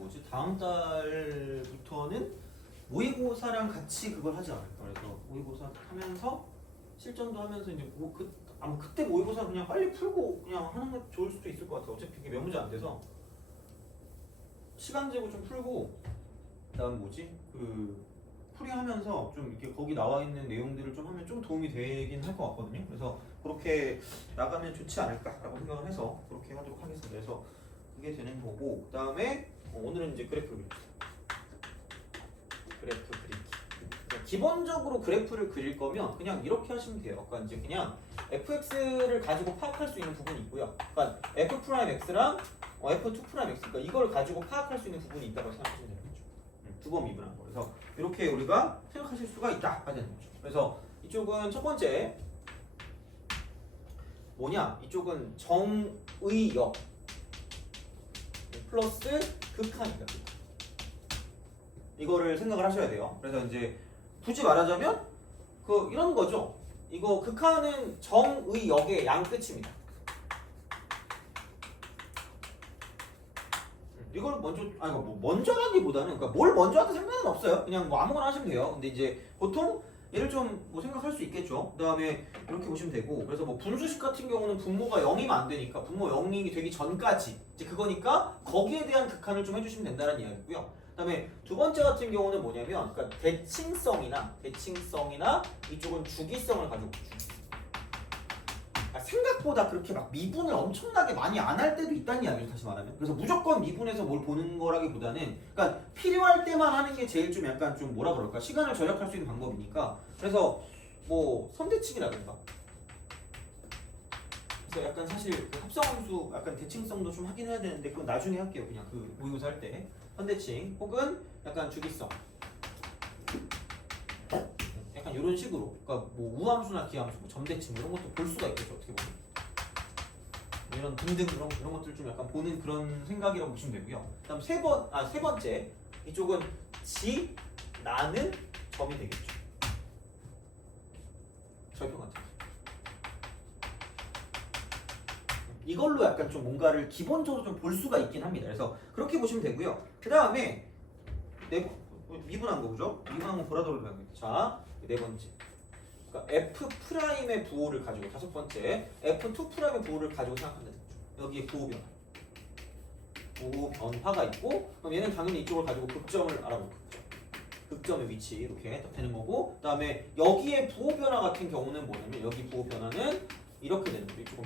뭐지? 다음 달부터는 모의고사랑 같이 그걸 하지 않을까. 그래서 모의고사 하면서 실전도 하면서 이제 아마 그때 모의고사 그냥 빨리 풀고 그냥 하는 게 좋을 수도 있을 것 같아요. 어차피 이게 몇 문제 안 돼서 시간 재고 좀 풀고 그다음 뭐지? 풀이하면서 좀 이렇게 거기 나와 있는 내용들을 좀 하면 좀 도움이 되긴 할 것 같거든요. 그래서 그렇게 나가면 좋지 않을까라고 생각을 해서 그렇게 하도록 하겠습니다. 그래서 그게 되는 거고 그다음에 오늘은 이제 그래프 그리기. 그래프 그리기. 그러니까 기본적으로 그래프를 그릴 거면 그냥 이렇게 하시면 돼요. 그러니까 이제 그냥 fx를 가지고 파악할 수 있는 부분이 있고요. 그러니까 f 프라임 x랑 f2 프라임 x. 그러니까 이걸 가지고 파악할 수 있는 부분이 있다고 생각하시면 되는 거죠. 두 번 미분한 거. 그래서 이렇게 우리가 생각하실 수가 있다가 되는 거죠. 그래서 이쪽은 첫 번째 뭐냐? 이쪽은 정의역 플러스 극한이다. 이거를 생각을 하셔야 돼요. 그래서 이제 굳이 말하자면 이런 거죠. 이거 극한은 정의역의 양 끝입니다. 이걸 먼저라기보다는 그러니까 뭘 먼저 하든 상관은 없어요. 그냥 뭐 아무거나 하시면 돼요. 근데 이제 보통 얘를 좀 뭐 생각할 수 있겠죠. 그다음에 이렇게 보시면 되고 그래서 뭐 분수식 같은 경우는 분모가 0이면 안 되니까 분모 0이 되기 전까지 이제 그거니까 거기에 대한 극한을 좀 해주시면 된다는 이야기고요. 그다음에 두 번째 같은 경우는 뭐냐면 그러니까 대칭성이나 이쪽은 주기성을 가지고 생각보다 그렇게 막 미분을 엄청나게 많이 안 할 때도 있다는 이야기죠. 다시 말하면 그래서 무조건 미분해서 뭘 보는 거라기보다는 그러니까 필요할 때만 하는 게 제일 좀 약간 좀 뭐라 그럴까 시간을 절약할 수 있는 방법이니까 그래서 뭐 선대칭이라든가 그래서 약간 사실 그 합성함수 약간 대칭성도 좀 하긴 해야 되는데 그건 나중에 할게요. 그냥 그 모의고사 할 때 선대칭 혹은 약간 주기성 약간 이런 식으로 그러니까 뭐 우함수나 기함수, 뭐 점대칭 이런 것도 볼 수가 있겠죠. 어떻게 보면 이런 등등 이런 것들 좀 약간 보는 그런 생각이라고 보시면 되고요. 그다음 세 번째 이쪽은 지 나는 점이 되겠죠. 절편 같은 이걸로 약간 좀 뭔가를 기본적으로 좀 볼 수가 있긴 합니다. 그래서 그렇게 보시면 되고요. 그 다음에 미분한 거 그죠? 미분한 거 보라돌을 봐야겠죠. 자, 네 번째. 그러니까 f 프라임의 부호를 가지고 다섯 번째 f2 프라임의 부호를 가지고 생각한다는 거죠. 여기에 부호 변화가 있고 그럼 얘는 당연히 이쪽을 가지고 극점을 알아보고 극점의 위치 이렇게 되는 거고 그다음에 여기에 부호 변화 같은 경우는 뭐냐면 여기 부호 변화는 이렇게 되는 거죠. 이쪽은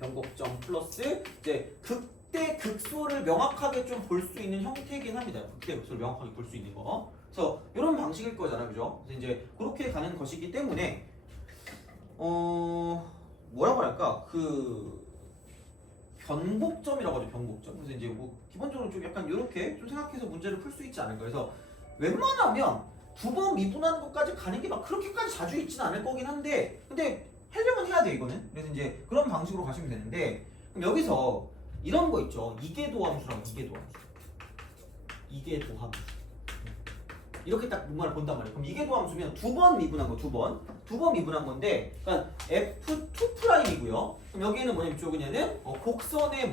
변곡점 플러스 이제 극대 극소를 명확하게 좀 볼 수 있는 형태이긴 합니다. 극대 극소를 명확하게 볼 수 있는 거. 그래서 이런 방식일 거잖아요, 그죠? 그래서 이제 그렇게 가는 것이기 때문에 뭐라고 할까 변곡점이라고 하죠, 변곡점. 그래서 이제 뭐 기본적으로 좀 약간 이렇게 좀 생각해서 문제를 풀 수 있지 않을까. 그래서 웬만하면 두 번 미분하는 것까지 가는 게 막 그렇게까지 자주 있지는 않을 거긴 한데 근데 하려면 해야 돼 이거는. 그래서 이제 그런 방식으로 가시면 되는데 그럼 여기서 이런 거 있죠. 이계도함수라고 이계도함수 이렇게 딱 뭔가를 본단 말이에요. 그럼 이계도함수면 두 번 미분한 거 두 번 미분한 건데 그러니까 f2 프라임이고요. 그럼 여기에는 뭐냐면 이쪽은 곡선의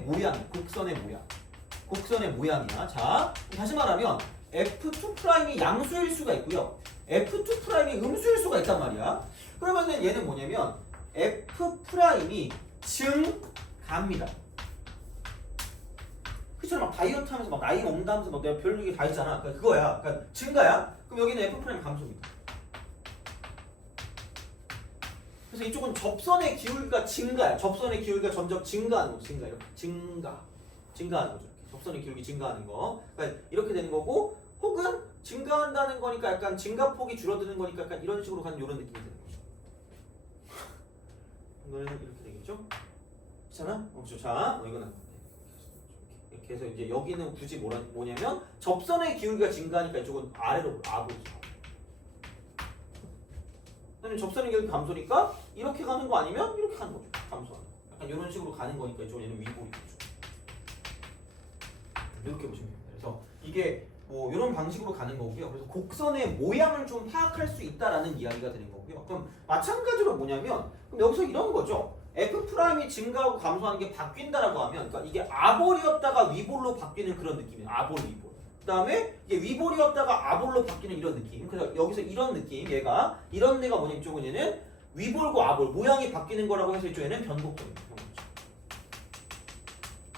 모양이야. 자 다시 말하면 f2 프라임이 양수일 수가 있고요. f2 프라임이 음수일 수가 있단 말이야. 그러면은 얘는 뭐냐면 f 프라임이 증가입니다. 그쵸? 막 다이어트 하면서 막 나이 먹는다면서 막 내가 별 얘기 다 있잖아. 그러니까 그거야. 그러니까 증가야. 그럼 여기는 f 프라임 감소입니다. 그래서 이쪽은 접선의 기울기가 증가야. 접선의 기울기가 점점 증가하는 거죠. 증가하는 거죠. 접선의 기울기 증가하는 거. 그러니까 이렇게 되는 거고, 혹은 증가한다는 거니까 약간 증가폭이 줄어드는 거니까 약간 이런 식으로 가는 이런 느낌이 되는 거죠. 이거는 이렇게 되겠죠? 그렇잖아? 그렇죠. 자, 이거는 이렇게 해서 이제 여기는 굳이 뭐냐면 접선의 기울기가 증가하니까 이쪽은 아래로 아보죠. 그다음에 접선의 기울기 감소니까 이렇게 가는 거 아니면 이렇게 가는 거죠. 감소하는 거. 약간 이런 식으로 가는 거니까 이쪽은 얘는 위볼이겠죠. 이렇게 보시면 됩니다. 그래서 이게 뭐 이런 방식으로 가는 거고요. 그래서 곡선의 모양을 좀 파악할 수 있다라는 이야기가 되는 거고요. 그럼 마찬가지로 뭐냐면 그럼 여기서 이런 거죠. F'이 증가하고 감소하는 게 바뀐다라고 하면 그러니까 이게 아볼이었다가 위볼로 바뀌는 그런 느낌이에요. 아볼, 위볼. 그 다음에 이게 위볼이었다가 아볼로 바뀌는 이런 느낌. 그래서 여기서 이런 느낌, 얘가 이런 데가 뭐냐 이쪽은 얘는 위볼과 아볼 모양이 바뀌는 거라고 해서 이쪽에는 변곡점입니다. 변곡점.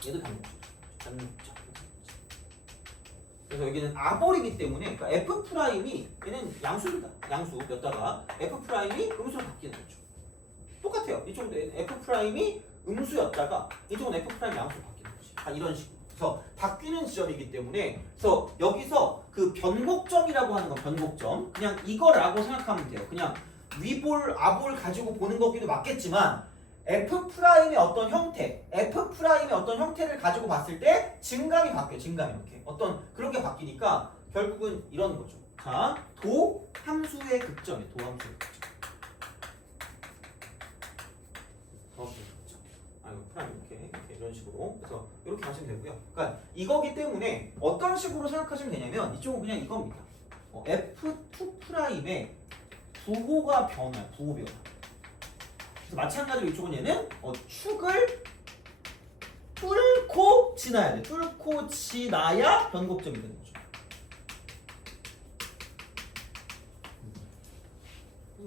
얘도 변곡점. 변곡점. 그래서 여기는 아볼이기 때문에 그러니까 F'이 얘는 양수입니다. 양수였다가 F'이 음수로 바뀌는 거죠. 똑같아요. 이쪽은 F'이 음수였다가 이쪽은 F' 양수로 바뀌는 거지. 이런 식으로. 그래서 바뀌는 지점이기 때문에 그래서 여기서 그 변곡점이라고 하는 건 변곡점 그냥 이거라고 생각하면 돼요. 그냥 위볼, 아볼 가지고 보는 거기도 맞겠지만 F'의 어떤 형태, F'의 어떤 형태를 가지고 봤을 때 증감이 바뀌어요. 증감이 이렇게. 어떤 그런 게 바뀌니까 결국은 이런 거죠. 자, 도함수의 극점이에요. 도함수의 극점. 프라임 이렇게 이런 식으로 그래서 이렇게 하시면 되고요. 그러니까 이거기 때문에 어떤 식으로 생각하시면 되냐면 이쪽은 그냥 이겁니다. F2 프라임의 부호가 변화요. 부호 변화. 그래서 마찬가지로 이쪽은 얘는 축을 뚫고 지나야 돼. 뚫고 지나야 변곡점이 되는 거죠.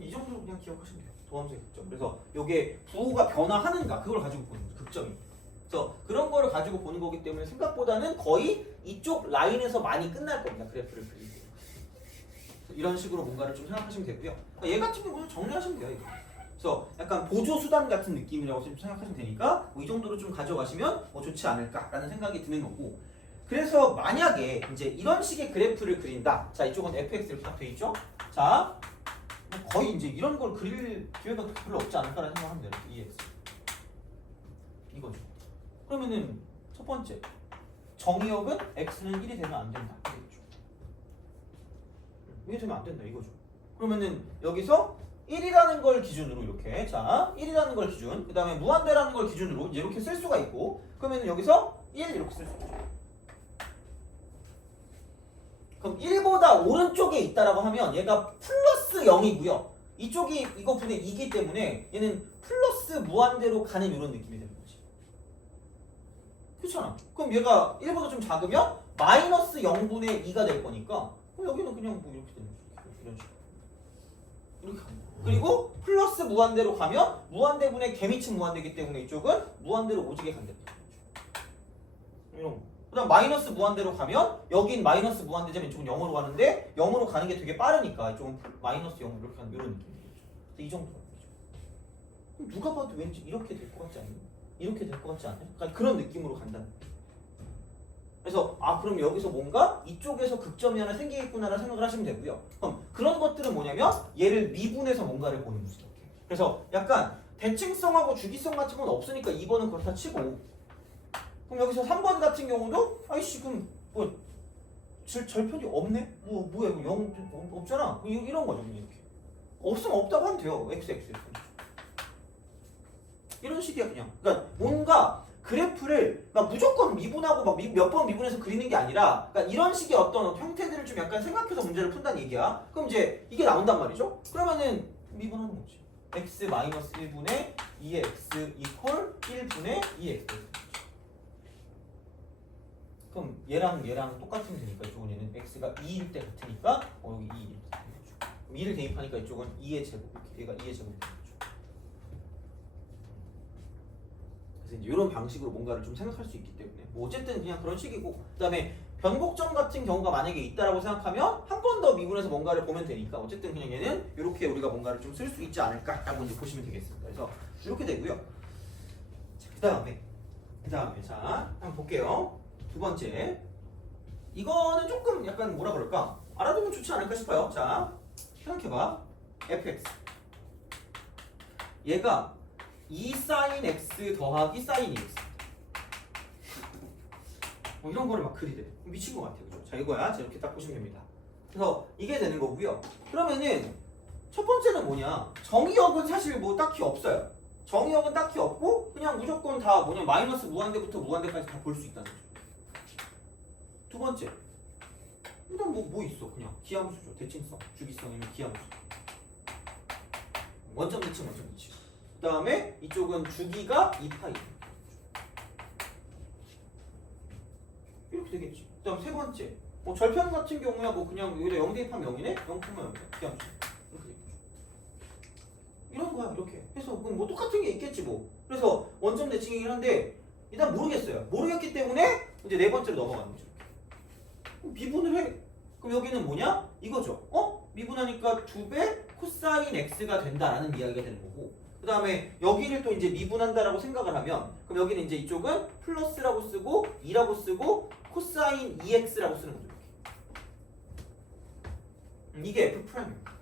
이 정도로 그냥 기억하시면 돼요. 도함수의 극점. 그래서 이게 부호가 변화하는가 그걸 가지고 보는 거죠. 극점이. 그래서 그런 거를 가지고 보는 거기 때문에 생각보다는 거의 이쪽 라인에서 많이 끝날 겁니다. 그래프를 그리고. 이런 식으로 뭔가를 좀 생각하시면 되고요. 얘 같은 경우는 정리하시면 돼요. 이거. 그래서 약간 보조 수단 같은 느낌이라고 좀 생각하시면 되니까 이 정도로 좀 가져가시면 좋지 않을까라는 생각이 드는 거고. 그래서 만약에 이제 이런 식의 그래프를 그린다. 자, 이쪽은 fx 이렇게 딱 돼 있죠. 자, 거의 이제 이런 걸 그릴 기회가 별로 없지 않을까라는 생각하면 돼요. EX 이거죠. 그러면은 첫 번째 정의역은 x는 1이 되면 안 된다. 이게 되면 안 된다 이거죠. 그러면은 여기서 1이라는 걸 기준으로 이렇게 자 1이라는 걸 기준 그 다음에 무한대라는 걸 기준으로 이제 이렇게 쓸 수가 있고 그러면은 여기서 1 이렇게 쓸 수 있죠. 그럼 1보다 오른쪽에 있다라고 하면 얘가 플러스 0이고요. 이쪽이 이거 분의 2기 때문에 얘는 플러스 무한대로 가는 이런 느낌이 되는 거지. 그렇잖아. 그럼 얘가 1보다 좀 작으면 마이너스 0분의 2가 될 거니까 그럼 여기는 그냥 뭐 이렇게 되는 거죠. 이런 식으로. 이렇게 가는 거야. 그리고 플러스 무한대로 가면 무한대분의 개미층 무한대이기 때문에 이쪽은 무한대로 오지게 간다. 이런 거. 그 다음 마이너스 무한대로 가면 여긴 마이너스 무한대지만 이쪽은 0으로 가는데 0으로 가는 게 되게 빠르니까 이쪽은 마이너스 0으로 이렇게 가는 이런 느낌이죠. 이 정도가 되죠. 누가 봐도 왠지 이렇게 될 것 같지 않니? 이렇게 될 것 같지 않아요? 그러니까 그런 느낌으로 간다는 거예요. 그래서 그럼 여기서 뭔가 이쪽에서 극점이 하나 생기겠구나라는 생각을 하시면 되고요. 그럼 그런 것들은 뭐냐면 얘를 미분해서 뭔가를 보는 거죠. 그래서 약간 대칭성하고 주기성 같은 건 없으니까 2번은 그렇다 치고 그럼 여기서 3번 같은 경우도 아이씨 그럼 뭐 절편이 없네? 뭐야 이거 0 없잖아. 이런 거죠. 이렇게 없으면 없다고 하면 돼요. XX 이런 식이야 그냥. 그러니까 뭔가 그래프를 막 무조건 미분하고 막 몇 번 미분해서 그리는 게 아니라 그러니까 이런 식의 어떤 형태들을 좀 약간 생각해서 문제를 푼다는 얘기야. 그럼 이제 이게 나온단 말이죠. 그러면은 미분하는 거지. x-1분의 2x 이퀄 1분의 2x. 그럼 얘랑 똑같으면 되니까 이쪽은 얘는 x가 2일 때 같으니까 여기 2일 때 되는 거죠. 그럼 2를 대입하니까 이쪽은 2의 제곱 이렇게 얘가 2의 제곱이 되는 거죠. 그래서 이제 이런 방식으로 뭔가를 좀 생각할 수 있기 때문에 뭐 어쨌든 그냥 그런 식이고 그다음에 변곡점 같은 경우가 만약에 있다라고 생각하면 한 번 더 미분해서 뭔가를 보면 되니까 어쨌든 그냥 얘는 이렇게 우리가 뭔가를 좀 쓸 수 있지 않을까라고 이제 보시면 되겠습니다. 그래서 이렇게 되고요. 자, 그다음에 자 한번 볼게요. 두 번째 이거는 조금 약간 뭐라 그럴까 알아두면 좋지 않을까 싶어요. 자 생각해봐. fx 얘가 2sin x 더하기 sin x 이런 거를 막 그리대. 미친 것 같아요. 그죠? 자 이거야. 자 이렇게 딱 보시면 됩니다. 그래서 이게 되는 거고요. 그러면은 첫 번째는 뭐냐 정의역은 사실 뭐 딱히 없어요. 정의역은 딱히 없고 그냥 무조건 다 뭐냐 마이너스 무한대부터 무한대까지 다 볼 수 있다는 거죠. 두 번째 일단 뭐 있어 그냥 기하함수죠. 대칭성, 주기성이면 기하함수 원점 대칭 원점 대칭 다음에 이쪽은 주기가 2파이. 이렇게 되겠지. 그 다음 세 번째. 뭐 절편 같은 경우야 뭐 그냥 여기다 0 대입하면 0이네? 0,0 그냥 이렇게 되겠죠. 이런 거야 이렇게 해서 그럼 뭐 똑같은 게 있겠지 뭐. 그래서 원점 대칭이긴 한데 일단 모르겠어요. 모르겠기 때문에 이제 네 번째로 넘어가는 거죠. 미분을 해. 그럼 여기는 뭐냐? 이거죠. 미분하니까 2배 코사인 x가 된다라는 이야기가 되는 거고, 그 다음에 여기를 또 이제 미분한다라고 생각을 하면 그럼 여기는 이제 이쪽은 플러스라고 쓰고 2라고 쓰고 코사인 2x라고 쓰는 거죠. 이게 F'입니다.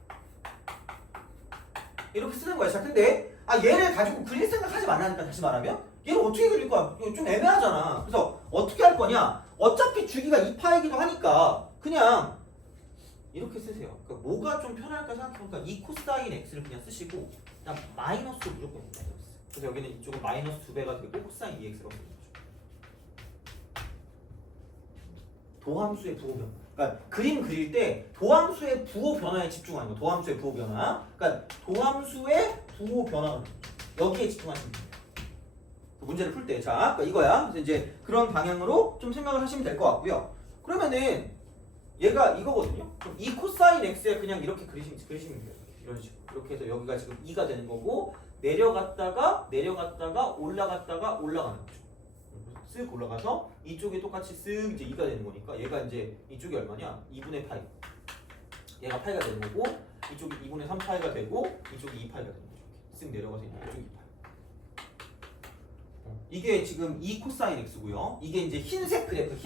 이렇게 쓰는 거야. 자, 근데 얘를 가지고 그릴 생각하지 말라니까. 다시 말하면 얘를 어떻게 그릴 거야? 이거 좀 애매하잖아. 그래서 어떻게 할 거냐? 어차피 주기가 2파이기도 하니까 그냥 이렇게 쓰세요. 그러니까 뭐가 좀 편할까 생각해보니까 이 코사인 x를 그냥 쓰시고 그냥 마이너스로 무조건 있어요. 그래서 여기는 이쪽은 마이너스 2배가 되고 코사인 2x라고 쓰는 거죠. 도함수의 부호 변화. 그러니까 그림 그릴 때 도함수의 부호 변화에 집중하는 거. 도함수의 부호 변화. 그러니까 도함수의 부호 변화. 여기에 집중하시면 돼요. 문제를 풀 때. 자, 그러니까 이거야. 그래서 이제 그런 방향으로 좀 생각을 하시면 될 것 같고요. 그러면은 얘가 이거거든요. 그럼 이 코사인 x에 그냥 이렇게 그리시면 돼요. 이런 식으로. 이렇게 해서 여기가 지금 2가 되는 거고 내려갔다가 올라가는 거죠. 쓱 올라가서 이쪽이 똑같이 쓱 이제 2가 되는 거니까 얘가 이제 이쪽이 얼마냐? 2분의 파이. 얘가 파이가 되는 거고 이쪽이 2분의 3 파이가 되고 이쪽이 2 파이가 되는 거죠. 쓱 내려가서 이쪽이 2 파이. 이게 지금 2 코사인 x고요. 이게 이제 흰색 그래프.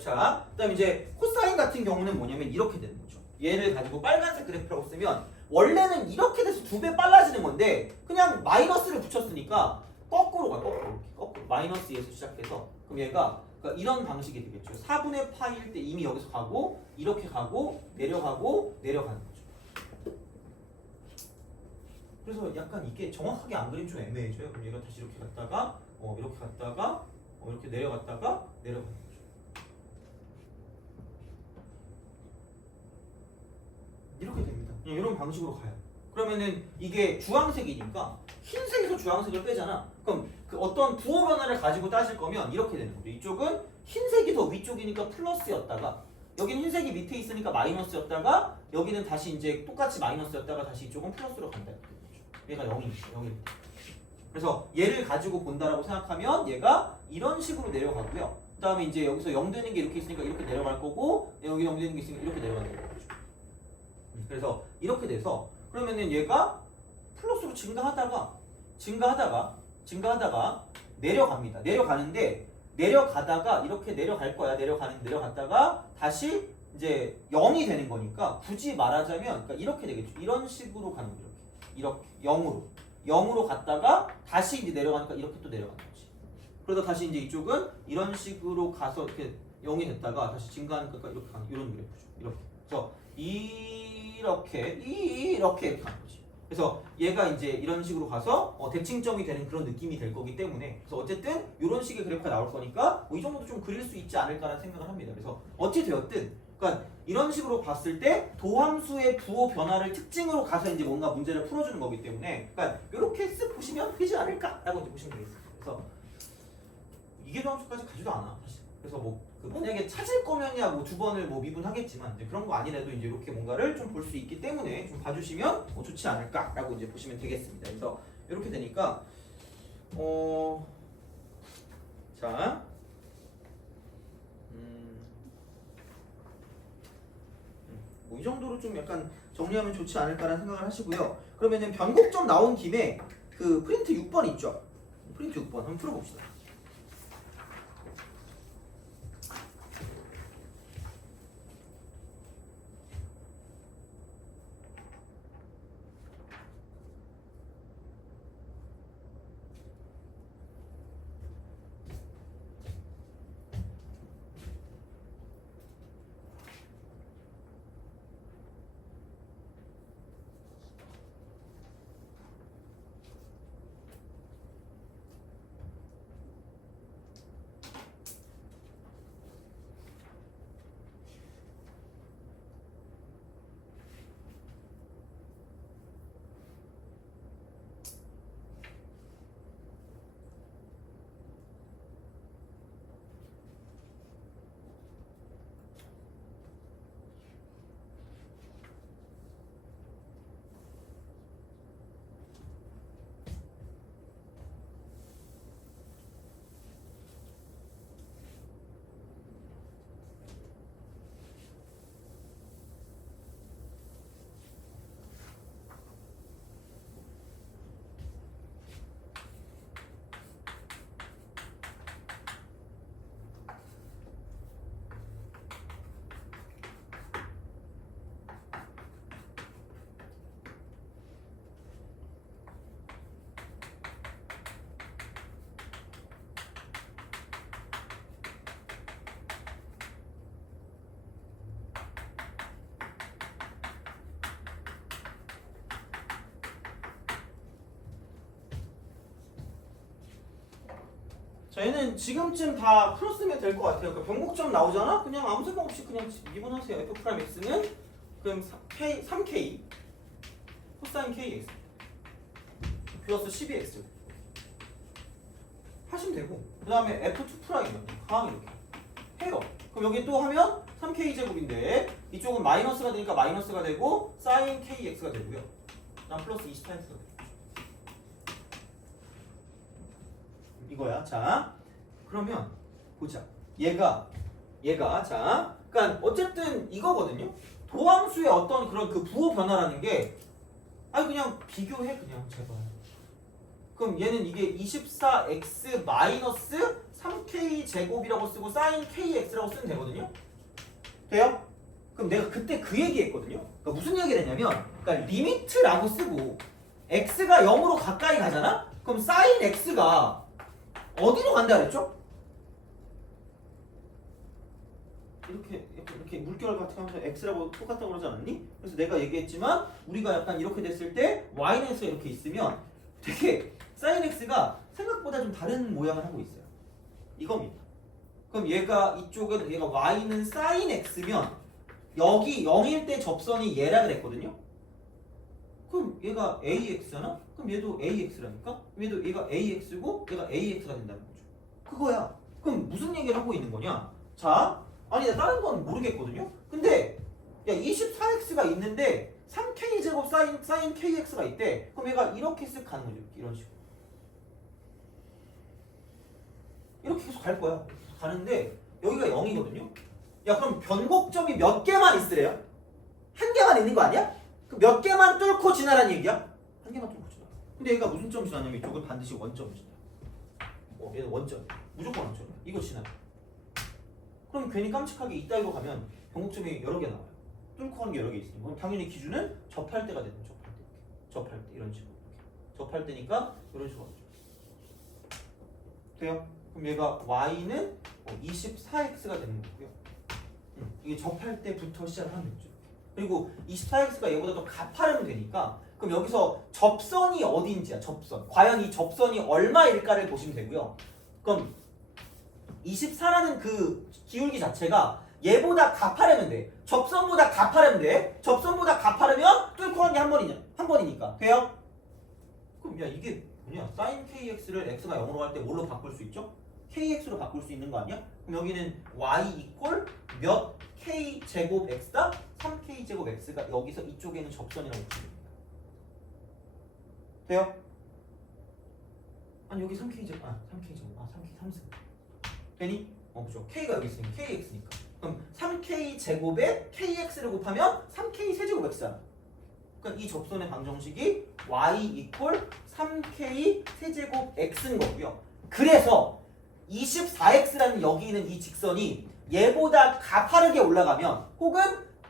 자, 그다음에 이제 코사인 같은 경우는 뭐냐면 이렇게 되는 거죠. 얘를 가지고 빨간색 그래프라고 쓰면 원래는 이렇게 돼서 2배 빨라지는 건데 그냥 마이너스를 붙였으니까 거꾸로 가. 거꾸로. 마이너스 2에서 시작해서 그럼 얘가 그러니까 이런 방식이 되겠죠. 4분의 파일 때 이미 여기서 가고 이렇게 가고 내려가는 거죠. 그래서 약간 이게 정확하게 안 그리면 좀 애매해져요. 그럼 얘가 다시 이렇게 갔다가 이렇게 갔다가 이렇게 내려갔다가 내려가는 거죠. 이렇게 됩니다. 그냥 이런 방식으로 가요. 그러면은 이게 주황색이니까 흰색에서 주황색을 빼잖아. 그럼 그 어떤 부호 변화를 가지고 따질 거면 이렇게 되는 거죠. 이쪽은 흰색이 더 위쪽이니까 플러스였다가 여기는 흰색이 밑에 있으니까 마이너스였다가 여기는 다시 이제 똑같이 마이너스였다가 다시 이쪽은 플러스로 간다. 얘가 0이니까. 그래서 얘를 가지고 본다라고 생각하면 얘가 이런 식으로 내려가고요. 그 다음에 이제 여기서 0 되는 게 이렇게 있으니까 이렇게 내려갈 거고 여기 0 되는 게 있으니까 이렇게 내려가는 거죠. 그래서 이렇게 돼서 그러면은 얘가 플러스로 증가하다가 내려갑니다. 내려가는데 내려가다가 이렇게 내려갈 거야. 내려갔다가 다시 이제 0이 되는 거니까 굳이 말하자면 그러니까 이렇게 되겠죠. 이런 식으로 가는 거죠. 이렇게 0으로 갔다가 다시 이제 내려가니까 이렇게 또 내려가는 거지. 그러다 다시 이제 이쪽은 이런 식으로 가서 이렇게 0이 됐다가 다시 증가하니까 이렇게 가는 이런 그래프죠. 이렇게. 그래서 이렇게 가는 거지. 그래서 얘가 이제 이런 식으로 가서 대칭점이 되는 그런 느낌이 될 거기 때문에 그래서 어쨌든 이런 식의 그래프가 나올 거니까 이 정도도 좀 그릴 수 있지 않을까라는 생각을 합니다. 그래서 어찌 되었든 그러니까 이런 식으로 봤을 때 도함수의 부호 변화를 특징으로 가서 이제 뭔가 문제를 풀어주는 거기 때문에 그러니까 이렇게 쓱 보시면 되지 않을까라고 이제 보시면 되겠습니다. 그래서 이게 도함수까지 가지도 않아 사실. 그래서 뭐 그 만약에 찾을 거면야 뭐 2번을 뭐 미분하겠지만 이제 그런 거 아니라도 이제 이렇게 뭔가를 좀 볼 수 있기 때문에 좀 봐주시면 좋지 않을까라고 이제 보시면 되겠습니다. 그래서 이렇게 되니까 자. 뭐 이 정도로 좀 약간 정리하면 좋지 않을까라는 생각을 하시고요. 그러면은 변곡점 나온 김에 그 프린트 6번 있죠? 프린트 6번 한번 풀어봅시다. 자, 얘는 지금쯤 다 풀었으면 될 것 같아요. 그러니까 변곡점 나오잖아? 그냥 아무 생각 없이 그냥 미분하세요. F'X는 그럼 3K 코사인 KX 플러스 12X 하시면 되고, 그 다음에 F2'이면 강 이렇게 해요. 그럼 여기 또 하면 3K제곱인데 이쪽은 마이너스가 되니까 마이너스가 되고 사인 KX가 되고요. 그다음 플러스 24X가 되고 이거야. 자, 그러면 보자. 얘가 자, 그러니까 어쨌든 이거거든요. 도함수의 어떤 그런 그 부호 변화라는 게 아니 그냥 비교해 그냥 제발. 그럼 얘는 이게 24x 마이너스 3k 제곱이라고 쓰고 사인 kx라고 쓰면 되거든요. 돼요? 그럼 내가 그때 그 얘기했거든요. 그러니까 무슨 얘기를 했냐면, 그러니까 리미트라고 쓰고 x가 0으로 가까이 가잖아. 그럼 사인 x가 어디로 간다 그랬죠? 이렇게 물결 같은 거 하면서 x라고 똑같다고 그러지 않았니? 그래서 내가 얘기했지만 우리가 약간 이렇게 됐을 때 y는수가 이렇게 있으면 되게 사인 x가 생각보다 좀 다른 모양을 하고 있어요. 이겁니다. 그럼 얘가 이쪽은 얘가 y는 사인 x면 여기 0일 때 접선이 얘라 그랬거든요. 그럼 얘가 ax잖아? 그럼 얘도 ax라니까? 얘도 얘가 ax고 얘가 ax가 된다는 거죠. 그거야. 그럼 무슨 얘기를 하고 있는 거냐? 자, 아니 나 다른 건 모르겠거든요. 근데 야 24x가 있는데 3k 제곱 사인 kx가 있대. 그럼 얘가 이렇게 쓱 가는 거죠. 이런 식으로. 이렇게 계속 갈 거야. 가는데 여기가 0이거든요. 야 그럼 변곡점이 몇 개만 있으래요? 한 개만 있는 거 아니야? 그 몇 개만 뚫고 지나라는 얘기야? 한 개만 뚫고 지나. 근데 얘가 무슨 점이 지나냐면 이쪽은 반드시 원점이 지나. 얘는 원점. 무조건 원점이야. 이거 지나. 그럼 괜히 깜찍하게 이따위로 가면 변곡점이 여러 개 나와요. 뚫고 가는 게 여러 개 있으니까. 그럼 당연히 기준은 접할 때가 되는 거죠. 접할 때 이런 식으로. 접할 때니까 이런 식으로 하죠. 돼요? 그럼 얘가 y는 24x가 되는 거고요. 이게 접할 때부터 시작하는 거죠. 그리고 24x가 얘보다 더 가파르면 되니까 그럼 여기서 접선이 어딘지야. 접선. 과연 이 접선이 얼마일까를 보시면 되고요. 그럼 24라는 그 기울기 자체가 얘보다 가파르면 돼. 접선보다 가파르면 돼. 접선보다 가파르면 뚫고 가는 게 한 번이니까. 돼요? 그럼 야 이게 뭐냐? 사인 kx를 x가 0으로 갈 때 뭘로 바꿀 수 있죠? kx로 바꿀 수 있는 거 아니야? 그럼 여기는 y 이퀄 몇 k 제곱 x다? 3k 제곱 x가 여기서 이쪽에는 접선이라고 부릅니다. 돼요? 아니 여기 3k 제곱 3k 3승 되니? 그죠. k가 여기 있으니까 kx니까. 그럼 3k 제곱에 kx를 곱하면 3k 세제곱 x야. 그러니까 이 접선의 방정식이 y 이퀄 3k 세제곱 x인 거고요. 그래서 24x라는 여기 있는 이 직선이 얘보다 가파르게 올라가면 혹은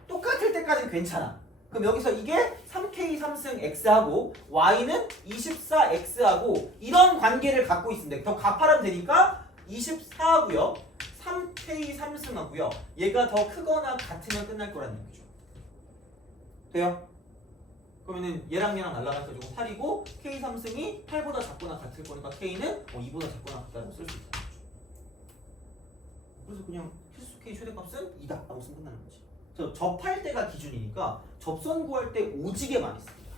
똑같을 때까지는 괜찮아. 그럼 여기서 이게 3k 3승 x하고 y는 24x하고 이런 관계를 갖고 있습니다. 더 가파르면 되니까 24하고요. 3k 3승하고요. 얘가 더 크거나 같으면 끝날 거라는 얘기죠. 돼요? 그러면은 얘랑 날라가서 8이고 k 3승이 8보다 작거나 같을 거니까 k는 2보다 작거나 같다고 쓸 수 있다. 그래서 그냥 필수 k 최대값은 2다 라고 쓰면 끝나는 거지. 그래서 접할 때가 기준이니까 접선 구할 때 오지게 많이 씁니다.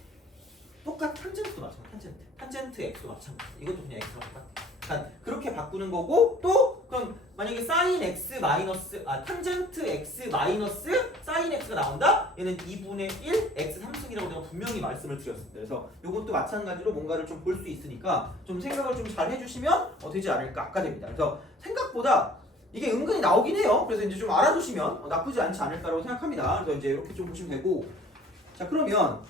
똑같 탄젠트도 마찬가지. 탄젠트 x도 마찬가지. 이것도 그냥 x랑 똑같아. 그러니까 그렇게 바꾸는 거고 또 그럼 만약에 사인 x 마이너스 탄젠트 x 마이너스 사인 x가 나온다? 얘는 2분의 1 x 3승이라고 제가 분명히 말씀을 드렸습니다. 그래서 이것도 마찬가지로 뭔가를 좀 볼 수 있으니까 좀 생각을 좀 잘 해주시면 되지 않을까 아까 됩니다. 그래서 생각보다 이게 은근히 나오긴 해요. 그래서 이제 좀 알아두시면 나쁘지 않지 않을까라고 생각합니다. 그래서 이제 이렇게 좀 보시면 되고, 자 그러면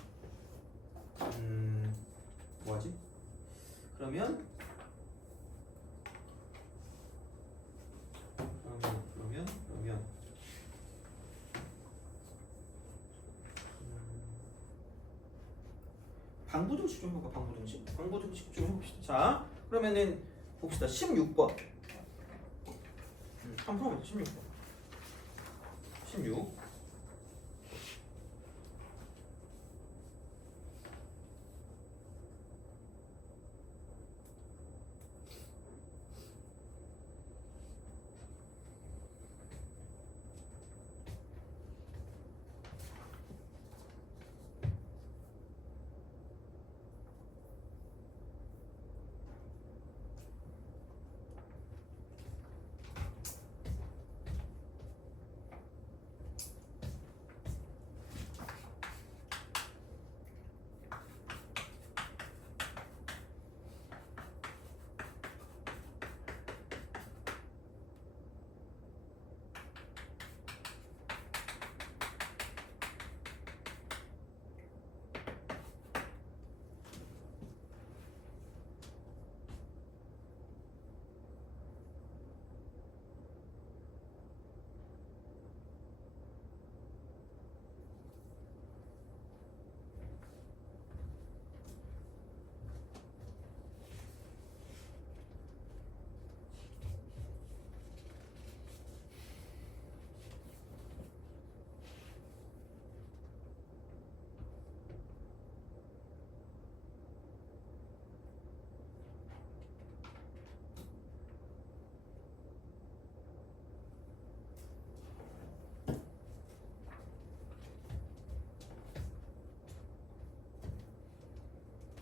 뭐하지? 그러면 방부등식 좀 해볼까? 방부등식 좀 해봅시다. 자 그러면은 봅시다. 16번 한번 풀어보자. 16번 16 16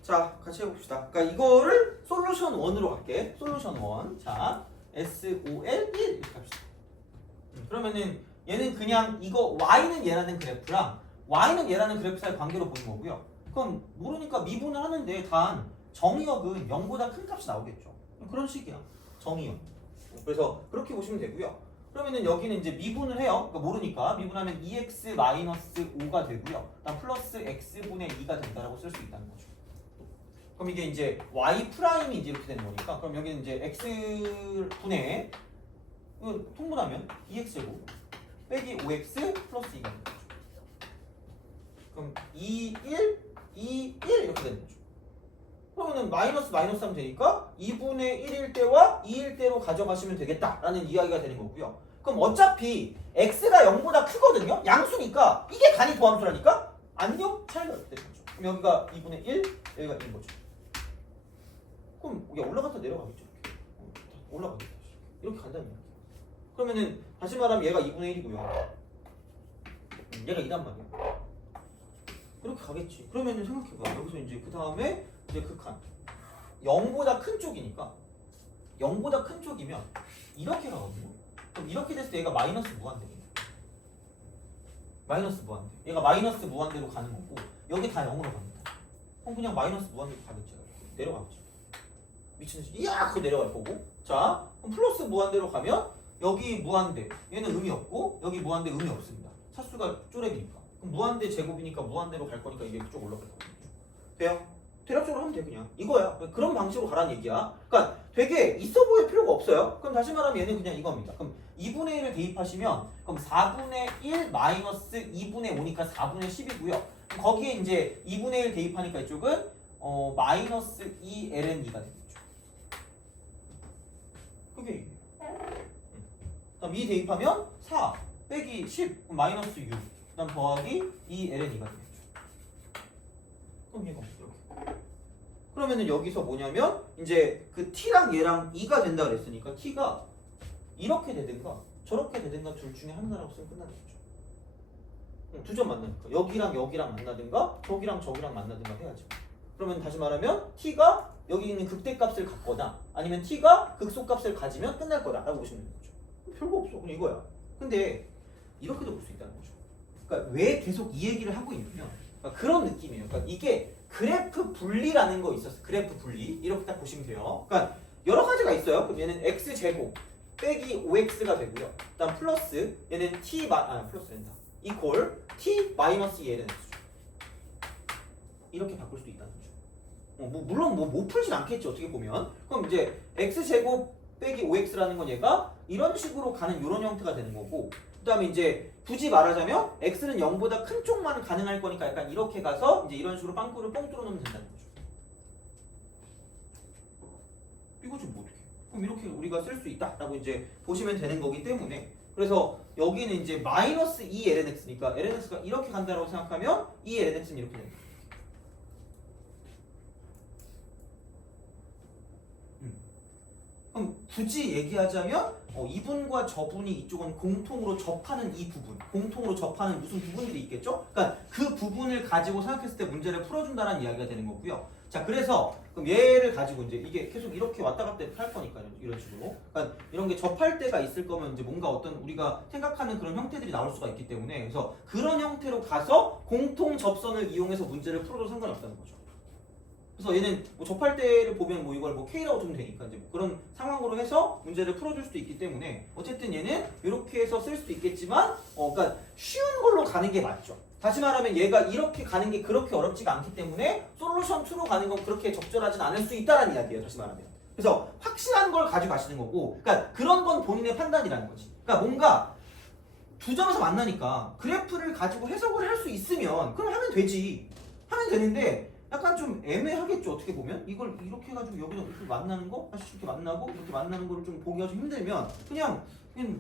자, 같이 해봅시다. 그러니까 이거를 솔루션 1으로 갈게. 솔루션 1. 자, SOL 1 이렇게 합시다. 그러면은 얘는 그냥 이거 y는 얘라는 그래프랑 y는 얘라는 그래프 사이 관계로 보는 거고요. 그럼 모르니까 미분을 하는데 단 정의역은 0보다 큰 값이 나오겠죠. 그런 식이야. 정의역. 그래서 그렇게 보시면 되고요. 그러면은 여기는 이제 미분을 해요. 그러니까 모르니까 미분하면 2x-5가 되고요. 그다음 플러스 x분의 2가 된다라고 쓸 수 있다는 거죠. 그럼 이게 이제 y 프라임이 이제 이렇게 되는 거니까 그럼 여기는 이제 x분의 통분하면 2x제곱 빼기 5x 플러스 2가 되는 거죠. 그럼 2, 1, 2, 1 이렇게 되는 거죠. 그러면은 마이너스 하면 되니까 2분의 1일 때와 2일 때로 가져가시면 되겠다라는 이야기가 되는 거고요. 그럼 어차피 x가 0보다 크거든요. 양수니까 이게 단위 도함수라니까 안녕 차이가 되는 거죠. 그럼 여기가 2분의 1, 여기가 1인 거죠. 그럼 이게 올라갔다 내려가겠죠. 올라가겠다. 이렇게 간다는 얘기야. 그러면은 다시 말하면 얘가 2분의 1이고요. 얘가 2란 말이야. 이렇게 가겠지. 그러면은 생각해봐. 여기서 이제 그 다음에 이제 극한 0보다 큰 쪽이니까 0보다 큰 쪽이면 이렇게 가거든요. 그럼 이렇게 됐을 때 얘가 마이너스 무한대겠네. 마이너스 무한대. 얘가 마이너스 무한대로 가는 거고 여기 다 0으로 갑니다. 그럼 그냥 마이너스 무한대로 가겠지. 내려가겠지. 미친듯이 이야 그거 내려갈 거고. 자 그럼 플러스 무한대로 가면 여기 무한대 얘는 의미 없고 여기 무한대 의미 없습니다. 차수가 쪼렙이니까. 그럼 무한대 제곱이니까 무한대로 갈 거니까 이게 쭉 올라갈 거거든요. 돼요? 대략적으로 하면 돼 그냥 이거야. 그런 방식으로 가라는 얘기야. 그러니까 되게 있어 보일 필요가 없어요. 그럼 다시 말하면 얘는 그냥 이겁니다. 그럼 2분의 1을 대입하시면 그럼 4분의 1 마이너스 2분의 5니까 4분의 10이고요. 거기에 이제 2분의 1 대입하니까 이쪽은 마이너스 2ln 2가 되겠죠. 그게 이게. 그럼 2 대입하면 4 빼기 10 마이너스 6 그다음 더하기 2ln 2가 되겠죠. 그럼 얘가 이렇게. 그러면은 여기서 뭐냐면 이제 그 t랑 얘랑 2가 된다 그랬으니까 t가 이렇게 되든가 저렇게 되든가 둘 중에 하나라고 쓰면 끝나는 거죠. 두 점 만나니까 여기랑 여기랑 만나든가 저기랑 저기랑 만나든가 해야죠. 그러면 다시 말하면 t가 여기 있는 극대값을 갖거나 아니면 t가 극소값을 가지면 끝날 거다라고 보시면 되는 거죠. 별거 없어. 그냥 이거야. 근데 이렇게도 볼 수 있다는 거죠. 그러니까 왜 계속 이 얘기를 하고 있냐면 그러니까 그런 느낌이에요. 그러니까 이게 그래프 분리라는 거 있었어. 그래프 분리. 이렇게 딱 보시면 돼요. 그러니까 여러 가지가 있어요. 그럼 얘는 x제곱 빼기 5x가 되고요. 그다음 플러스 얘는 플러스 된다. 이퀄 t 마이너스 2ln x죠. 이렇게 바꿀 수도 있다는 거죠. 물론 못 풀진 않겠지 어떻게 보면. 그럼 이제 x제곱 빼기 5x라는 건 얘가 이런 식으로 가는 이런 형태가 되는 거고 그 다음에 이제 굳이 말하자면 x는 0보다 큰 쪽만 가능할 거니까 약간 이렇게 가서 이제 이런 식으로 빵꾸를 뻥 뚫어 놓으면 된다는 거죠. 이거 지금 뭐 어떻게? 그럼 이렇게 우리가 쓸 수 있다라고 이제 보시면 되는 거기 때문에 그래서 여기는 이제 마이너스 2lnx니까 lnx가 이렇게 간다고 생각하면 2lnx는 이렇게 됩니다. 그럼 굳이 얘기하자면 이분과 저분이 이쪽은 공통으로 접하는 이 부분, 공통으로 접하는 무슨 부분들이 있겠죠? 그러니까 그 부분을 가지고 생각했을 때 문제를 풀어준다는 이야기가 되는 거고요. 자, 그래서 그럼 얘를 가지고 이제 이게 계속 이렇게 왔다 갔다 할 거니까 이런 식으로. 그러니까 이런 게 접할 때가 있을 거면 이제 뭔가 어떤 우리가 생각하는 그런 형태들이 나올 수가 있기 때문에 그래서 그런 형태로 가서 공통 접선을 이용해서 문제를 풀어도 상관없다는 거죠. 그래서 얘는 뭐 접할 때를 보면 뭐 이걸 뭐 K라고 주면 되니까 이제 뭐 그런 상황으로 해서 문제를 풀어줄 수도 있기 때문에 어쨌든 얘는 이렇게 해서 쓸 수도 있겠지만 그러니까 쉬운 걸로 가는 게 맞죠. 다시 말하면 얘가 이렇게 가는 게 그렇게 어렵지가 않기 때문에 솔루션 2로 가는 건 그렇게 적절하진 않을 수 있다는 이야기예요. 다시 말하면. 그래서 확실한 걸 가지고 가시는 거고 그러니까 그런 건 본인의 판단이라는 거지. 그러니까 뭔가 두 점에서 만나니까 그래프를 가지고 해석을 할 수 있으면 그럼 하면 되지. 하면 되는데 약간 좀 애매하겠죠. 어떻게 보면 이걸 이렇게 해가지고 여기서 이렇게 만나는 거 다시 이렇게 만나고 이렇게 만나는 거를 좀 보기가 좀 힘들면 그냥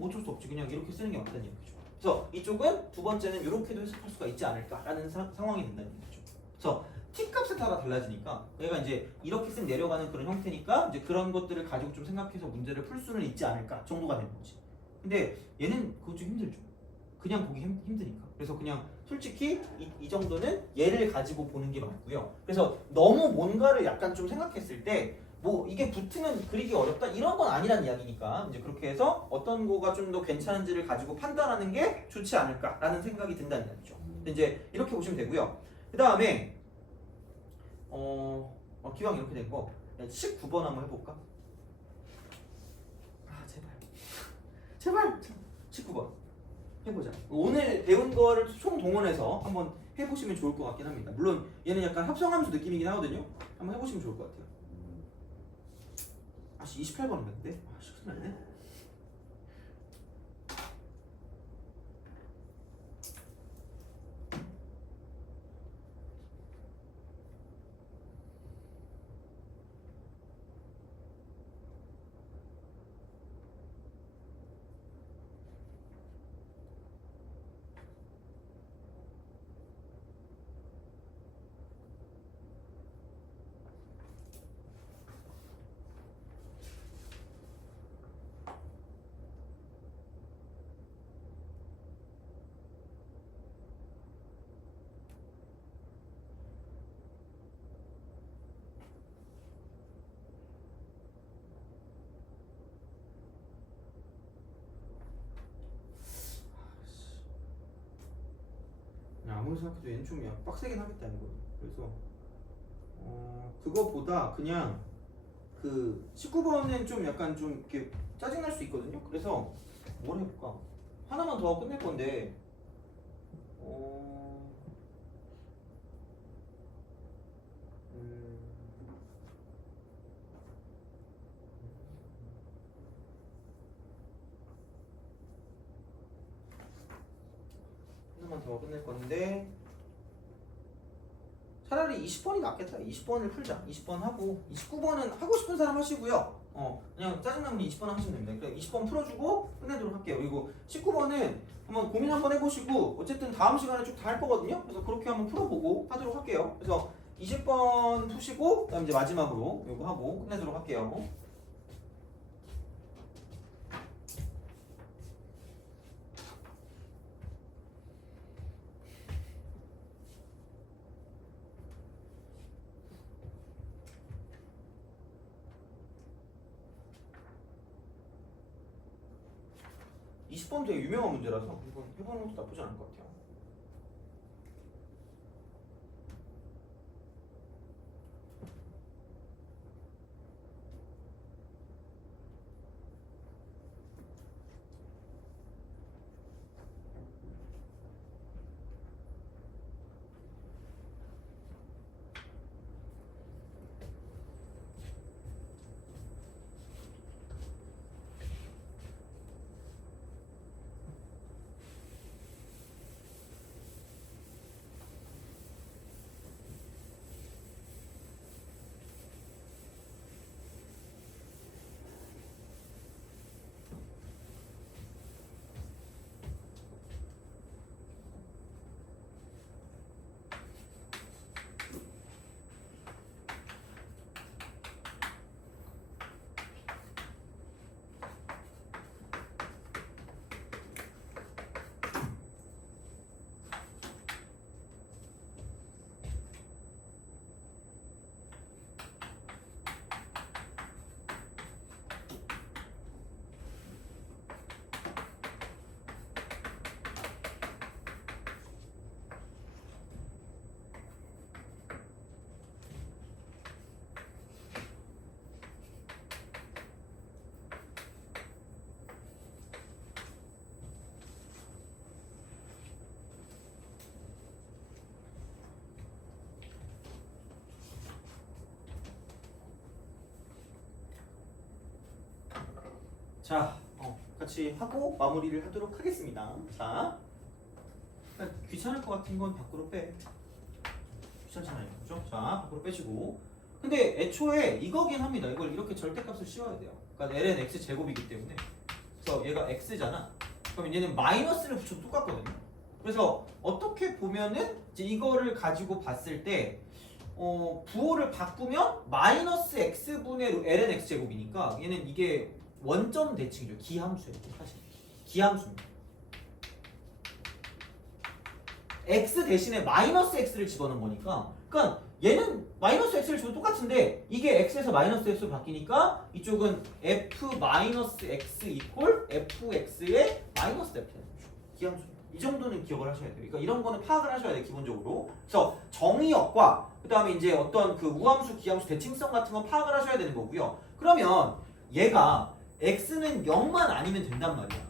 어쩔 수 없지. 그냥 이렇게 쓰는 게 맞다는 얘기죠. 그래서 이쪽은 두 번째는 이렇게도 해석할 수가 있지 않을까라는 상황이 된다는 얘기죠. 그래서 t 값에 따라 달라지니까 얘가 이제 이렇게 쓱 내려가는 그런 형태니까 이제 그런 것들을 가지고 좀 생각해서 문제를 풀 수는 있지 않을까 정도가 되는 거지. 근데 얘는 그거 좀 힘들죠. 그냥 보기 힘드니까. 그래서 그냥 솔직히 이 정도는 얘를 가지고 보는 게 맞고요. 그래서 너무 뭔가를 약간 좀 생각했을 때 뭐 이게 붙으면 그리기 어렵다 이런 건 아니란 이야기니까 이제 그렇게 해서 어떤 거가 좀 더 괜찮은지를 가지고 판단하는 게 좋지 않을까라는 생각이 든다는 이야기죠. 이제 이렇게 보시면 되고요. 그 다음에 기왕 이렇게 된 거 19번 한번 해볼까? 아 제발 19번 해보자. 오늘 배운 거를 총동원해서 한번 해보시면 좋을 것 같긴 합니다. 물론 얘는 약간 합성함수 느낌이긴 하거든요. 한번 해보시면 좋을 것 같아요. 아씨 28번 했는데? 아씨 큰일 났네. 아무리 생각해도 얘는 좀 빡세긴 하겠다 이거. 그래서 그거보다 그냥 그 19번은 좀 약간 좀 이렇게 짜증날 수 있거든요. 그래서 뭘 해볼까? 하나만 더 끝낼 건데 하나만 더 끝낼 건데 차라리 20번이 낫겠다. 20번을 풀자. 20번 하고 29번은 하고 싶은 사람 하시고요. 그냥 짜증나면 20번 하시면 됩니다. 그래 20번 풀어주고 끝내도록 할게요. 그리고 19번은 한번 고민 한번 해보시고 어쨌든 다음 시간에 쭉 다 할 거거든요. 그래서 그렇게 한번 풀어보고 하도록 할게요. 그래서 20번 푸시고 그다음 이제 마지막으로 이거 하고 끝내도록 할게요. 20번 되게 유명한 문제라서 이건 해보는 것도 나쁘지 않을 것 같아요. 자, 같이 하고 마무리를 하도록 하겠습니다. 자, 귀찮을 것 같은 건 밖으로 빼. 귀찮잖아요, 그죠? 자, 밖으로 빼시고. 근데 애초에 이거긴 합니다. 이걸 이렇게 절대값을 씌워야 돼요. 그러니까 ln x 제곱이기 때문에. 그래서 얘가 x잖아. 그러면 얘는 마이너스를 붙여도 똑같거든요. 그래서 어떻게 보면은 이제 이거를 가지고 봤을 때 부호를 바꾸면 마이너스 x분의 ln x 제곱이니까 얘는 이게 원점 대칭이죠. 기함수예요. 사실 기함수입니다. x 대신에 마이너스 x를 집어넣은 거니까 그러니까 얘는 마이너스 x를 집어도 똑같은데 이게 x에서 마이너스 x로 바뀌니까 이쪽은 f 마이너스 x 이퀄 fx의 마이너스 f라는 거죠. 기함수. 이 정도는 기억을 하셔야 돼요. 그러니까 이런 거는 파악을 하셔야 돼요, 기본적으로. 그래서 정의역과 그다음에 이제 어떤 그 우함수, 기함수, 대칭성 같은 건 파악을 하셔야 되는 거고요. 그러면 얘가 x는 0만 아니면 된단 말이야.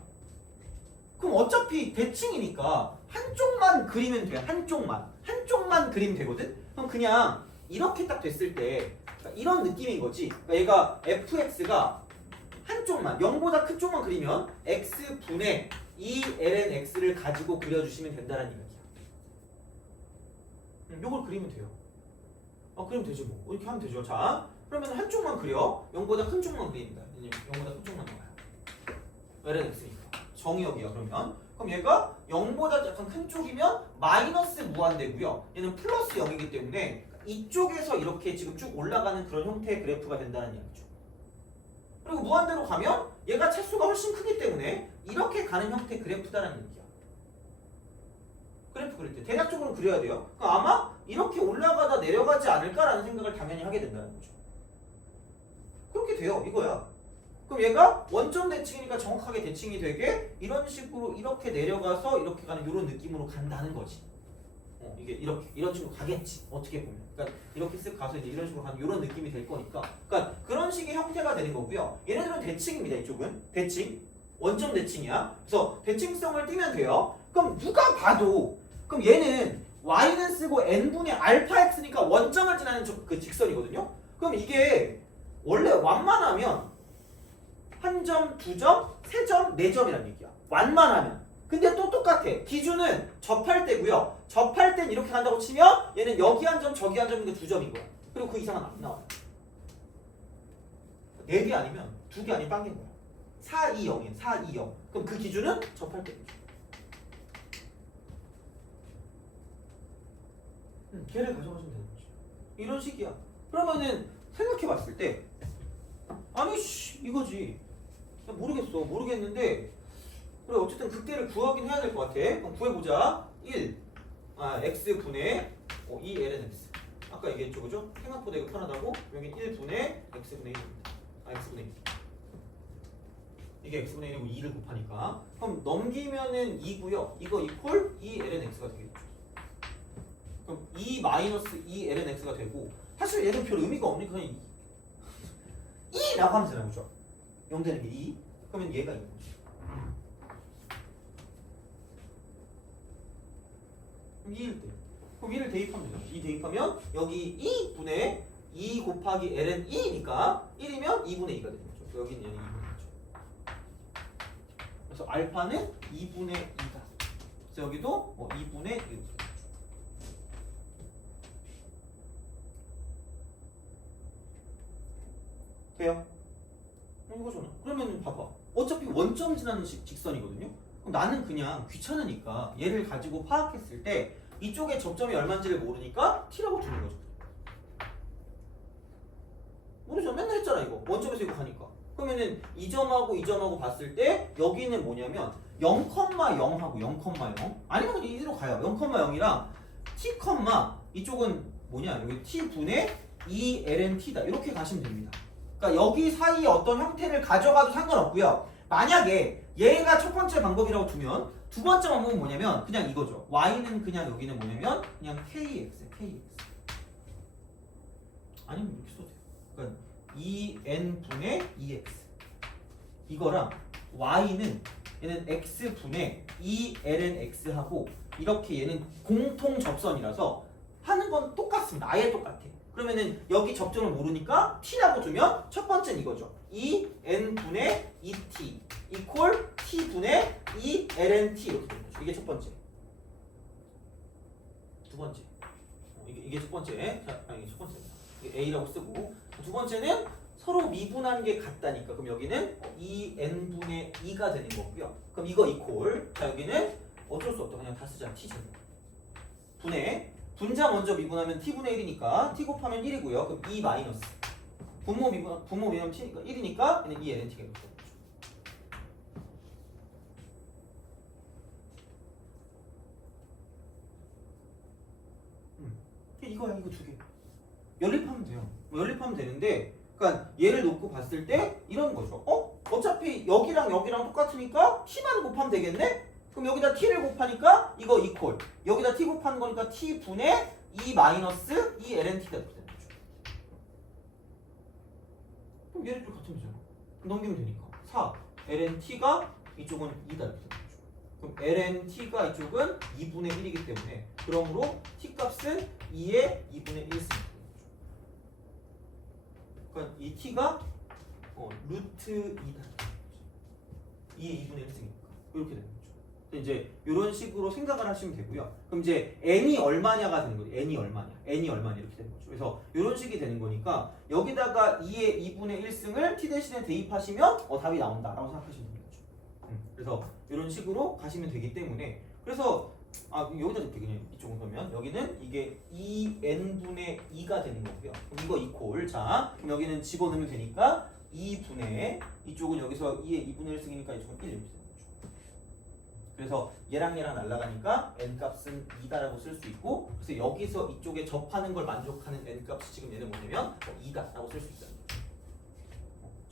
그럼 어차피 대칭이니까 한쪽만 그리면 돼. 한쪽만 그리면 되거든. 그럼 그냥 이렇게 딱 됐을 때 그러니까 이런 느낌인 거지. 그러니까 얘가 fx가 한쪽만 0보다 큰 쪽만 그리면 x분의 2ln x를 가지고 그려주시면 된다는 이야기야. 요걸 그리면 돼요. 그리면 되지 뭐. 이렇게 하면 되죠. 자, 그러면 한쪽만 그려. 0보다 큰 쪽만 그립니다. 0보다 큰 쪽만 나와요. ln x니까. 정의역이야 그러면. 그럼 얘가 0보다 약간 큰 쪽이면 마이너스 무한대고요. 얘는 플러스 0이기 때문에 이쪽에서 이렇게 지금 쭉 올라가는 그런 형태의 그래프가 된다는 이야기죠. 그리고 무한대로 가면 얘가 차수가 훨씬 크기 때문에 이렇게 가는 형태의 그래프다라는 얘기야. 그래프 그릴 때 대략적으로 그려야 돼요. 그러니까 아마 이렇게 올라가다 내려가지 않을까라는 생각을 당연히 하게 된다는 거죠. 그렇게 돼요. 이거야. 그럼 얘가 원점 대칭이니까 정확하게 대칭이 되게 이런 식으로 이렇게 내려가서 이렇게 가는 이런 느낌으로 간다는 거지. 이게 이렇게 이런 식으로 가겠지. 어떻게 보면. 그러니까 이렇게 쓱 가서 이제 이런 식으로 가는 이런 느낌이 될 거니까. 그러니까 그런 식의 형태가 되는 거고요. 얘네들은 대칭입니다. 이쪽은 대칭. 원점 대칭이야. 그래서 대칭성을 띄면 돼요. 그럼 누가 봐도 그럼 얘는 y는 쓰고 n분의 알파 x니까 원점을 지나는 그 직선이거든요. 그럼 이게 원래 완만하면 한 점, 두 점, 세 점, 네 점이란 얘기야. 완만하면. 근데 또 똑같아. 기준은 접할 때고요. 접할 땐 이렇게 간다고 치면 얘는 여기 한 점, 저기 한 점이니까 두 점인 거야. 그리고 그 이상은 안 나와요. 4개 아니면 2개 아니면 빵인 거야. 4, 2, 0이에요. 4, 2, 0. 그럼 그 기준은 접할 때죠. 걔를 가져가시면 되는 거죠. 이런 식이야. 그러면은 생각해 봤을 때 아니 이거지. 모르겠는데 그래 어쨌든 극대를 구하긴 해야 될 것 같아. 그럼 구해보자. 1 x분의 2ln x. 아까 얘기했죠, 그죠? 생각보다 이거 편하다고. 여기 1분의 x분의 1입니다. x분의 2. 이게 x분의 1이고 2를 곱하니까. 그럼 넘기면은 2고요. 이거 이퀄 2ln x가 되겠죠. 그럼 2 마이너스 2ln x가 되고 사실 얘는 별 의미가 없으니까 그냥 2라고 하면 되잖아요, 그죠? 0 되는 게 2. 그러면 얘가 2. 그럼 2일 때. 그럼 2를 대입하면 되잖아. 2 대입하면 여기 2분의 2 곱하기 ln 2니까 1이면 2분의 2가 되는 거죠. 여기는 얘는 2분의 2죠. 그래서 알파는 2분의 2다. 그래서 여기도 2분의 1. 돼요? 이거잖아. 그러면 봐봐. 어차피 원점 지나는 직선이거든요. 그럼 나는 그냥 귀찮으니까 얘를 가지고 파악했을 때 이쪽에 접점이 얼마인지를 모르니까 t라고 두는 거죠. 모르죠? 맨날 했잖아 이거. 원점에서 이거 가니까. 그러면은 이 점하고 이 점하고 봤을 때 여기는 뭐냐면 0,0하고 0,0 아니면 그냥 이대로 가요. 0,0이랑 t, 이쪽은 뭐냐? 여기 t분의 2ln t다. 이렇게 가시면 됩니다. 그러니까 여기 사이에 어떤 형태를 가져가도 상관없고요. 만약에 얘가 첫 번째 방법이라고 두면 두 번째 방법은 뭐냐면 그냥 이거죠. y는 그냥 여기는 뭐냐면 그냥 kx. 아니면 이렇게 써도 돼요. 그러니까 2n분의 2x 이거랑 y는 얘는 x분의 2ln x하고 이렇게 얘는 공통 접선이라서 하는 건 똑같습니다. 아예 똑같아. 그러면은 여기 접점을 모르니까 t라고 두면 첫 번째는 이거죠. 2n분의 2t 이퀄 t분의 2ln t 이렇게 되는 거죠. 이게 첫 번째. 두 번째. 이게 첫 번째. 자, 아니 첫 번째. a라고 쓰고 두 번째는 서로 미분한 게 같다니까. 그럼 여기는 2n분의 2가 되는 거고요. 그럼 이거 이퀄. 자 여기는 어쩔 수 없다. 그냥 다 쓰자. t 제곱. 분의 분자 먼저 미분하면 t분의 1이니까 t 곱하면 1이고요. 그럼 2 마이너스 분모 미분하면 t니까 1이니까 얘는 2ln t가 있죠. 이거야 이거 두 개. 연립하면 돼요. 연립하면 되는데 그러니까 얘를 놓고 봤을 때 이런 거죠. 어차피 여기랑 여기랑 똑같으니까 t만 곱하면 되겠네? 그럼 여기다 t를 곱하니까 이거 이퀄. 여기다 t 곱하는 거니까 t 분의 2 마이너스 2 lnt가 이렇게 되는 거죠. 그럼 얘를 좀 같으면 되잖아. 넘기면 되니까 4 lnt가 이쪽은 2다 이렇게 되는 거죠. 그럼 lnt가 이쪽은 2분의 1이기 때문에 그러므로 t 값은 2의 2분의 1 씁니다. 그러니까 이 t가 루트 2다. 2의 2분의 1 쓰니까 이렇게 되는 거죠. 이제 이런 식으로 생각을 하시면 되고요. 그럼 이제 n이 얼마냐가 되는 거죠. n이 얼마냐 이렇게 되는 거죠. 그래서 이런 식이 되는 거니까 여기다가 2의 2분의 1승을 t 대신에 대입하시면 답이 나온다라고 생각하시면 되는 거죠. 그래서 이런 식으로 가시면 되기 때문에 그래서 여기다 이렇게 그냥 이쪽은 그러면 여기는 이게 2n분의 2가 되는 거고요. 그럼 이거 이퀄. 자, 그럼 여기는 집어넣으면 되니까 2분의 이쪽은 여기서 2의 2분의 1 쓰니까 이쪽은 1 이렇게 되는 거죠. 그래서 얘랑 얘랑 날라가니까 n 값은 2다라고 쓸 수 있고 그래서 여기서 이쪽에 접하는 걸 만족하는 n 값이 지금 얘는 뭐냐면 2다라고 쓸 수 있다는 거죠.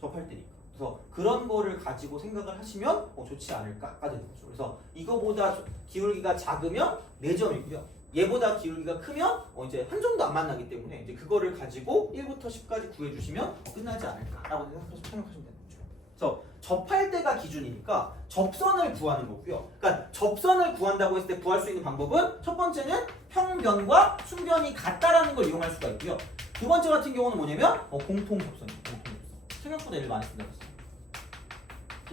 접할 때니까. 그래서 그런 거를 가지고 생각을 하시면 좋지 않을까가 되는 거죠. 그래서 이거보다 기울기가 작으면 4점이고요. 얘보다 기울기가 크면 이제 한 점도 안 만나기 때문에 이제 그거를 가지고 1부터 10까지 구해주시면 끝나지 않을까라고 생각하시면 되는 거죠. 그래서 접할 때가 기준이니까 접선을 구하는 거고요. 그러니까 접선을 구한다고 했을 때 구할 수 있는 방법은 첫 번째는 평변과 순변이 같다라는 걸 이용할 수가 있고요. 두 번째 같은 경우는 뭐냐면 공통 접선이에요. 생각보다 얘를 많이 쓴다고 했어요.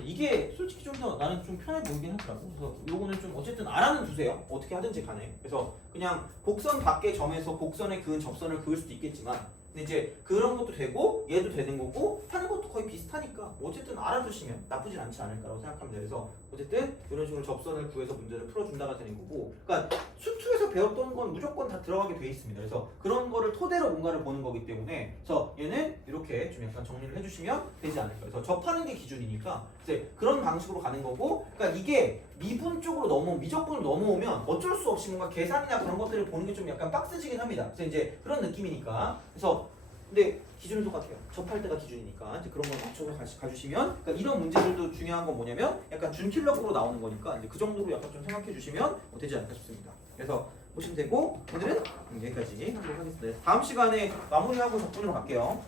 이게 솔직히 좀 더 나는 좀 편해 보이긴 하더라고. 그래서 요거는 좀 어쨌든 알아는 두세요. 어떻게 하든지 간에. 그래서 그냥 곡선 밖의 점에서 곡선에 그은 접선을 그을 수도 있겠지만 근데 이제 그런 것도 되고 얘도 되는 거고 하는 것도 거의 비슷하니까 어쨌든 알아두시면 나쁘진 않지 않을까라고 생각합니다. 그래서 어쨌든 이런 식으로 접선을 구해서 문제를 풀어준다가 되는 거고 그러니까 수투에서 배웠던 건 무조건 다 들어가게 돼 있습니다. 그래서 그런 거를 토대로 뭔가를 보는 거기 때문에 그래서 얘는 이렇게 좀 약간 정리를 해주시면 되지 않을까. 그래서 접하는 게 기준이니까 이제 그런 방식으로 가는 거고 그러니까 이게 미분 쪽으로 미적분으로 넘어오면 어쩔 수 없이 뭔가 계산이나 그런 것들을 보는 게 좀 약간 빡세지긴 합니다. 그래서 이제 그런 느낌이니까 그래서 근데 기준은 똑같아요. 접할 때가 기준이니까 이제 그런 걸 맞춰서 가주시면 그러니까 이런 문제들도 중요한 건 뭐냐면 약간 준킬러으로 나오는 거니까 이제 그 정도로 약간 좀 생각해 주시면 되지 않을까 싶습니다. 그래서 보시면 되고 오늘은 여기까지 하도록 하겠습니다. 다음 시간에 마무리하고 접근으로 갈게요.